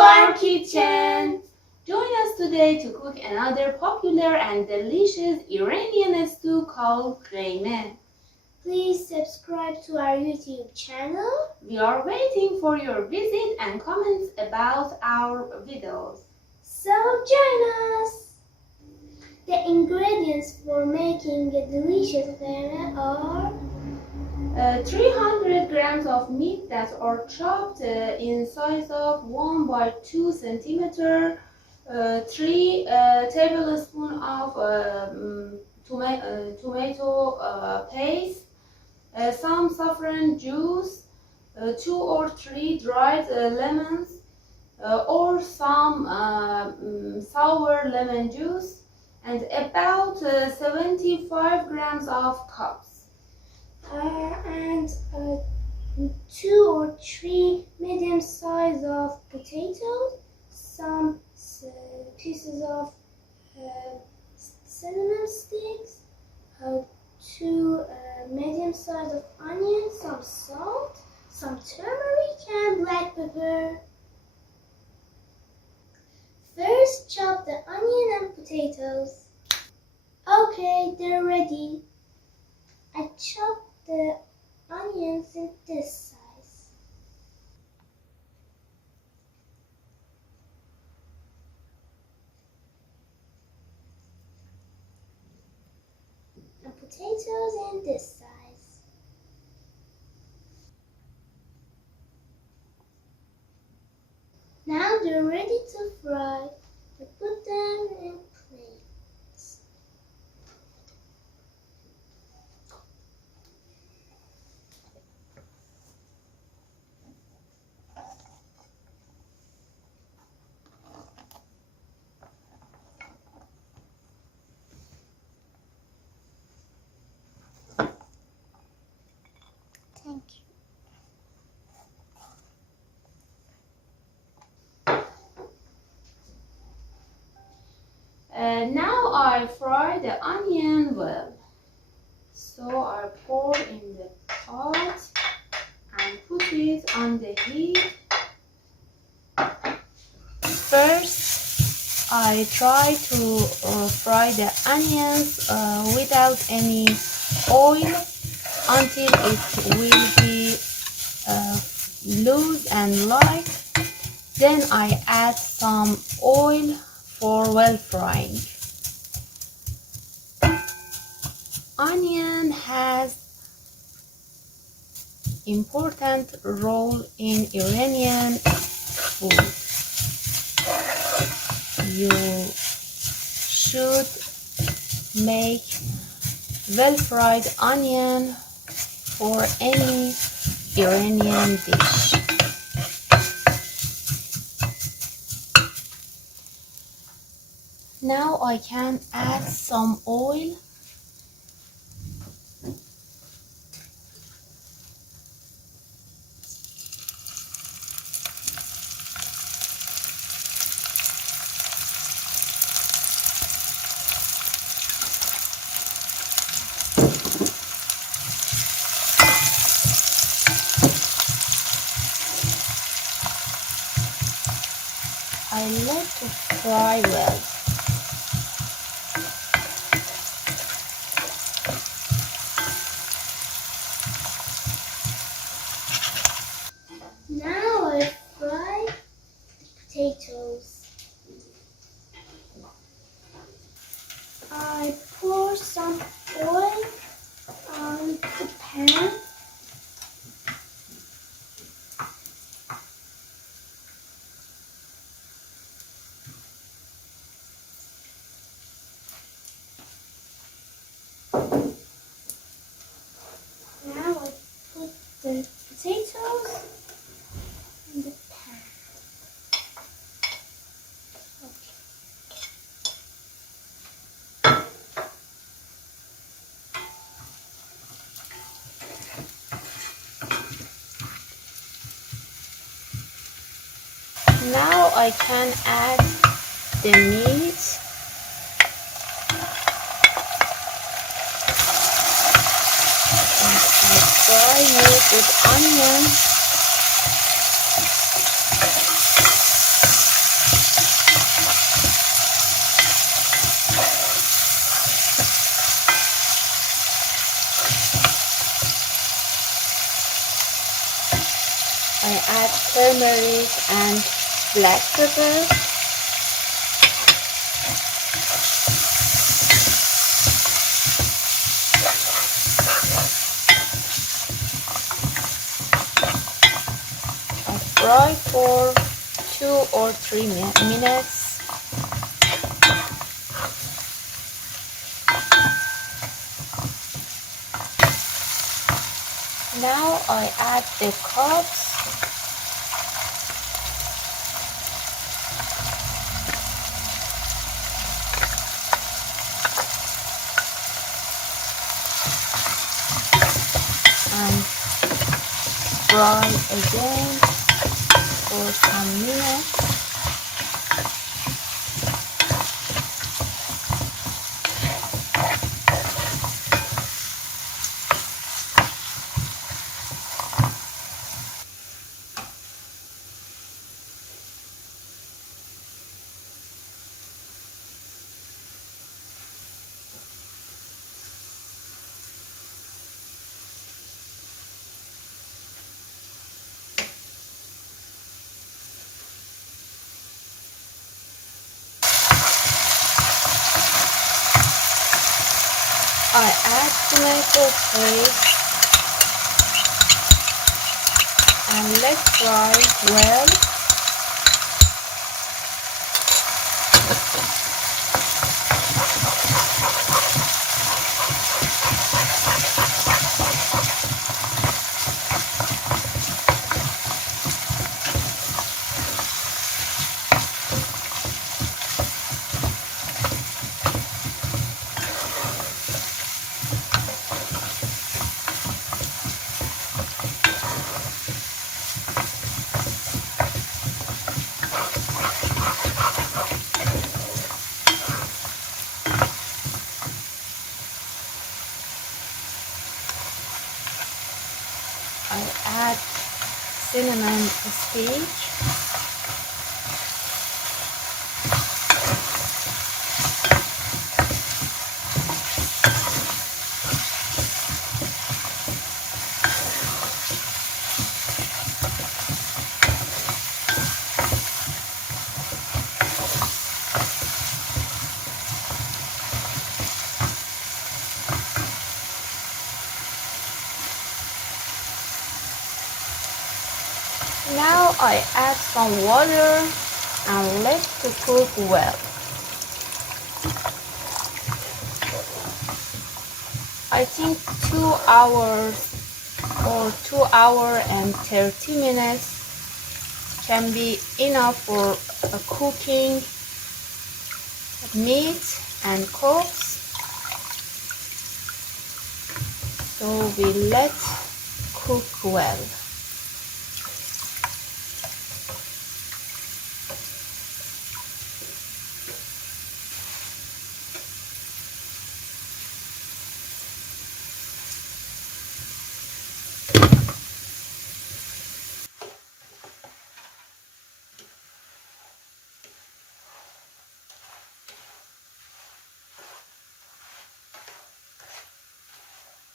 our kitchen! Join us today to cook another popular and delicious Iranian stew called Gheimeh. Please subscribe to our YouTube channel. We are waiting for your visit and comments about our videos. So join us! The ingredients for making a delicious gheimeh are 300 grams of meat that are chopped in size of 1 by 2 centimeter, 3 tablespoons of tomato paste, some saffron juice, 2 or 3 dried lemons, or some sour lemon juice, and about 75 grams of cobs. And 2 or 3 medium size of potatoes, some pieces of cinnamon sticks, 2 medium size of onions, some salt, some turmeric and black pepper. First, chop the onion and potatoes. Okay, they're ready. I chopped the onions in this size. And potatoes in this size. Now they're ready to fry. I put them in plates. Thank you. Now I fry the onion well. So I pour in the pot and put it on the heat. First, I try to fry the onions without any oil until it will be loose and light. Then I add some oil for well frying. Onion has important role in Iranian food. You should make well fried onion for any Iranian dish. Now I can add some oil. I let it fry well. Now I fry the potatoes. I pour some oil on the pan. Now I put the potatoes in the pan. Now I can add the meat. And I fry it with onion. turmeric and black pepper. I fry for 2 or 3 minutes. Now I add the cobs. And fry again for some minutes. I add tomato paste and let fry well. I add cinnamon stick. Now I add some water and let it cook well. I think 2 hours or 2 hours and 30 minutes can be enough for cooking meat and cobs. So we let cook well.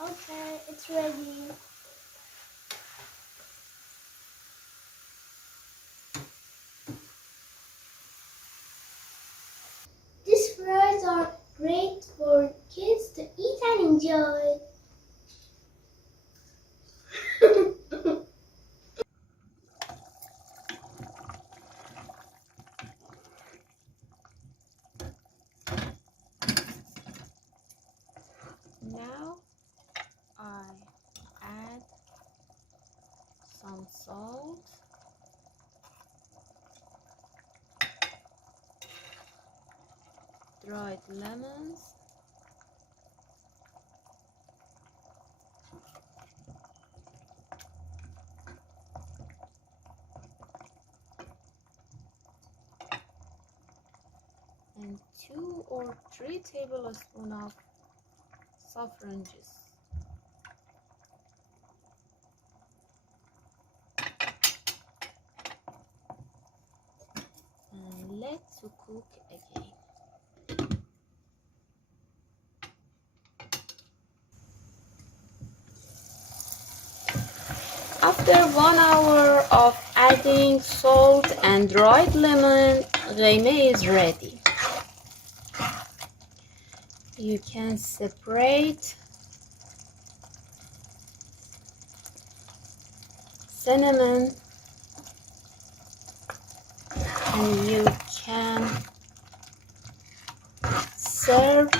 Okay, it's ready. These fries are great for kids to eat and enjoy. Now I add some salt, dried lemons, and 2 or 3 tablespoons of saffron juice. And let to cook again. After 1 hour of adding salt and dried lemon, gheimeh is ready. You can separate cinnamon and you can serve